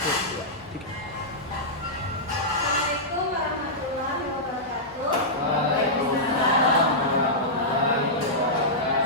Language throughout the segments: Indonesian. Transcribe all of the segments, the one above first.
2, 3. Assalamualaikum warahmatullahi wabarakatuh. Waalaikumsalam warahmatullahi wabarakatuh. Saya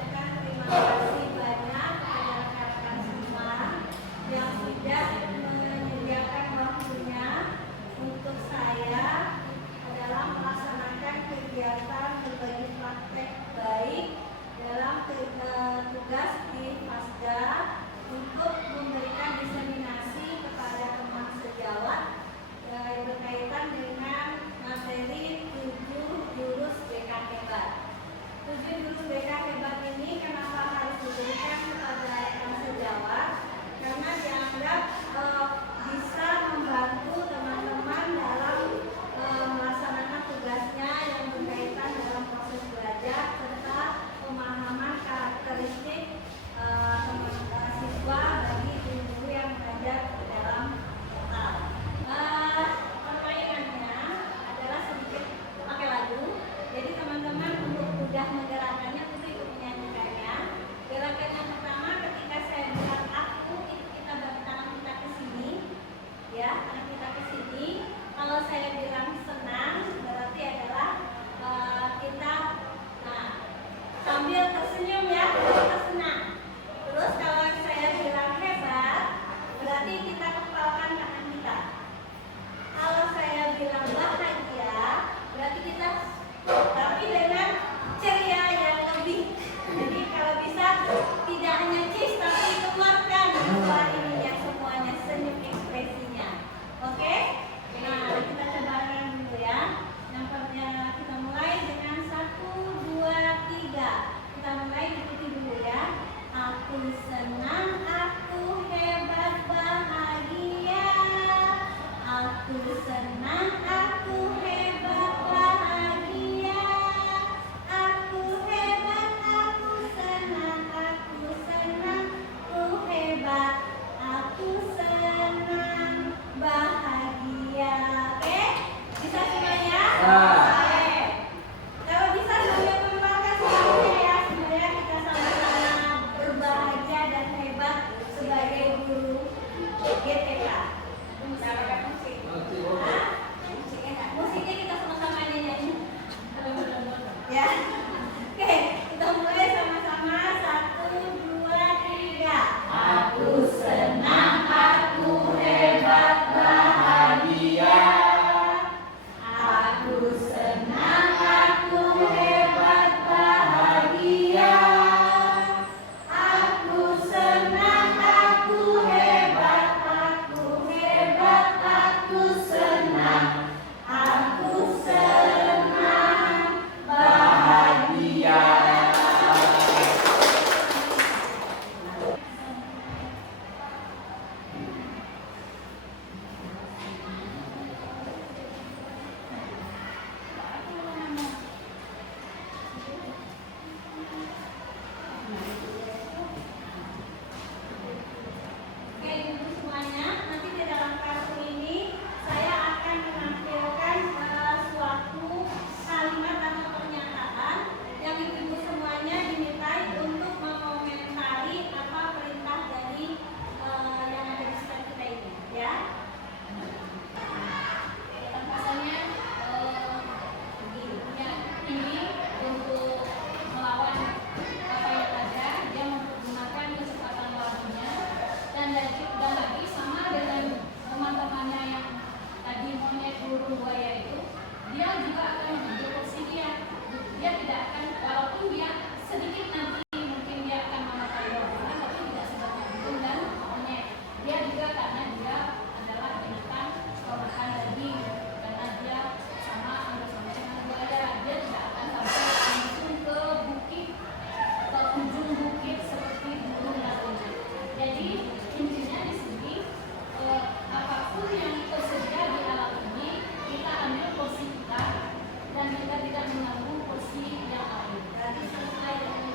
ucapkan terima kasih banyak kepada rekan-rekan semua yang sudah menyediakan waktunya untuk saya dalam melaksanakan kegiatan berbagi praktek baik dalam tugas di Fasda untuk memberikan diseminasi kepada teman sejawat berkaitan dengan materi 7 jurus BK Hebat. 7 jurus BK Hebat ini kenapa harus diberikan kepada teman sejawat? Karena dianggap bisa membantu teman-teman dalam melaksanakan tugasnya yang berkaitan dalam proses belajar serta pemahaman karakteristik teman-teman siswa bagi guru yang mengajar di dalam total. Permainannya adalah sedikit pakai lagu. Jadi teman-teman untuk mudah menggerakkannya itu ikut menyanyikannya. Gerakan yang pertama ketika saya bilang aku, itu kita bagi tangan kita ke sini, ya, tangan kita ke sini. Kalau saya bilang senang, berarti adalah kita, nah, sambil tersenyum ya, kita senang. Terus kalau saya bilang hebat, berarti kita kepalkan tangan kita. Kalau saya bilang bahagia, berarti kita tapi dengan ceria yang lebih. Jadi kalau bisa tidak hanya cheese tapi keluarkan suara ini ya semuanya senyum ekspresinya. Oke? Nah kita coba dulu ya. Yang pertama kita mulai dengan 1, 2, 3. Kita mulai ikuti dulu ya. Aku senang, aku hebat, bahagia. Aku senang, aku hebat, bahagia. Aku hebat, aku senang, ku hebat, aku senang, bahagia. Oke? Bisa semuanya? Oke. Kalau bisa sambil membanggakan semuanya ya, semuanya kita sama-sama berbahagia dan hebat sebagai guru GTK. Musiknya kita sama-sama nyanyi. Ya. Oke, kita mulai sama-sama. 1, 2, 3. Aku senang, aku hebat, bahagia. Aku senang, aku hebat, bahagia. Aku senang, aku hebat, aku senang, bahagia. Oke, ibu semuanya, nanti di dalam kartu ini saya akan menampilkan suatu kalimat atau pernyataan yang ibu semuanya dimintai untuk mengomentari apa perintah dari yang ada di sekitar kita ini, ya. Rasanya ini untuk melawan apa yang ada, dia menggunakan kecepatan lawannya dan lagi sama dengan teman-temannya yang tadi monyet burung buaya itu, dia juga akan mengambil porsi dia tidak akan, walaupun dia sedikit nanti mungkin dia akan memakai orang tapi tidak sebanyak burung dan monyet. Dia juga karena dia adalah binatang makan daging, karena dia sama dengan buaya, dia tidak akan sampai langsung ke bukit, ke ujung bukit seperti burung dan monyet. Jadi intinya di sini apapun yang tersedia di alam ini kita ambil porsi kita dan kita tidak menanggung porsi yang lain. Berarti sesuai dengan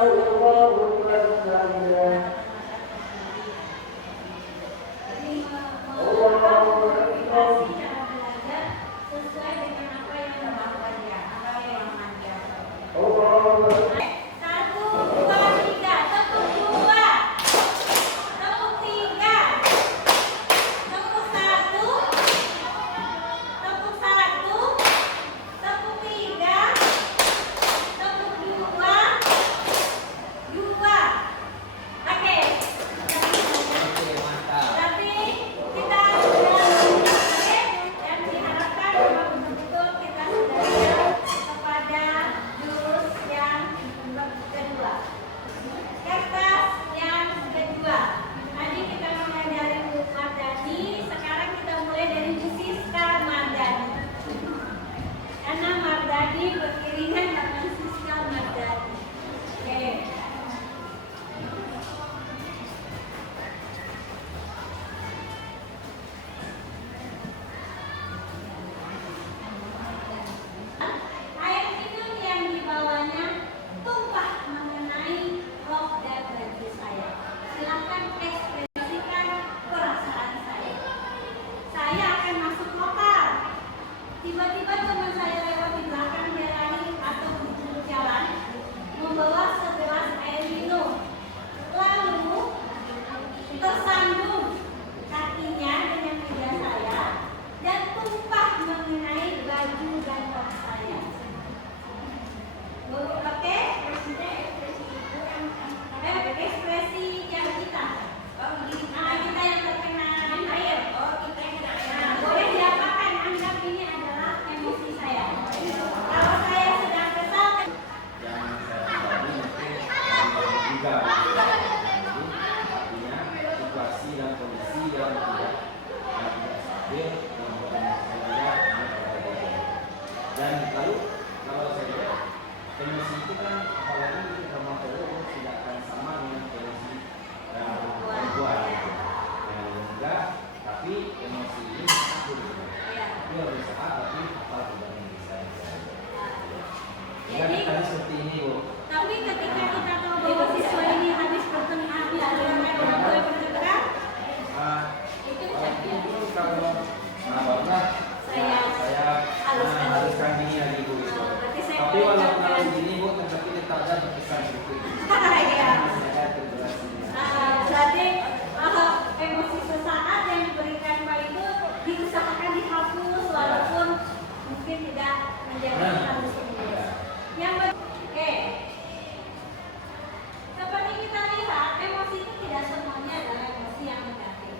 Jadi melakukan modifikasi cara belajar sesuai dengan apa yang dilakukan dia, apa yang dia. Satu, dua, tiga, tepuk dua, tepuk tiga, tepuk satu, tepuk satu, tepuk tiga, tepuk dua, dua. Oke. Oke, mantap. Tapi kita sudah selesai dan diharapkan bahwa betul-betul kita sudah siap kepada jurus yang kedua. Kertas yang kedua. Tadi kita mempelajari Bu Mardani, sekarang kita mulai dari Bu Siska Mardani. Karena Mardani beriringan dengan Siska Mardani. Oke. Air minum yang dibawanya tumpah mengenai rok dan baju saya. Silakan ekspresikan perasaan saya. Saya akan masuk lokal. Tiba-tiba teman saya lewat di belakang berlari atau di jalan membawa segelas air minum. Lalu tersandung kakinya dengan meja saya dan tumpah mengenai baju dan rok saya. Oke? Ekspresi yang kita. Kita yang terkena air. Nah, boleh diapakan? Anggap ini adalah emosi saya. Kalau saya sedang kesal, Yang saya tadi mungkin juga artinya situasi dan kondisi yang tidak stabil dan lalu kalau saya lihat emosi itu kan apalagi itu hormon tidak akan sama dengan emosi perempuan enggak, tapi emosi ini satu itu harus saat tapi apa tidak bisa Jadi, tadi seperti ini Bu. tapi ketika kita tahu bahwa siswa ini habis bertengkar dengan orang tua bertengkar, Itu kalau barulah Saya haruskan gini lagi Bu. berarti saya Tapi boleh walaupun ucapkan. kalau gini Bu, tetapi tetap ada berkesan sedikit. Ya. Saya terberasi. Berarti emosi sesaat yang diberikan Pak itu diusahakan dihapus walaupun mungkin tidak menjadi harus semua. Oke. Seperti kita lihat, emosi itu tidak semuanya adalah emosi yang negatif.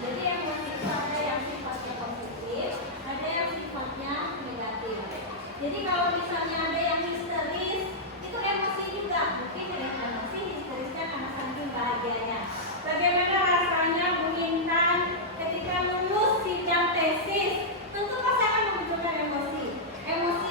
Jadi emosi itu ada yang sifatnya positif, ada yang sifatnya negatif. Jadi kalau misalnya ada yang histeris, itu emosi juga. Mungkin ada emosi histerisnya karena saking bahagianya. Bagaimana rasanya Bu Intan ketika lulus sidang tesis? Tentu pasti akan memunculkan emosi. Emosi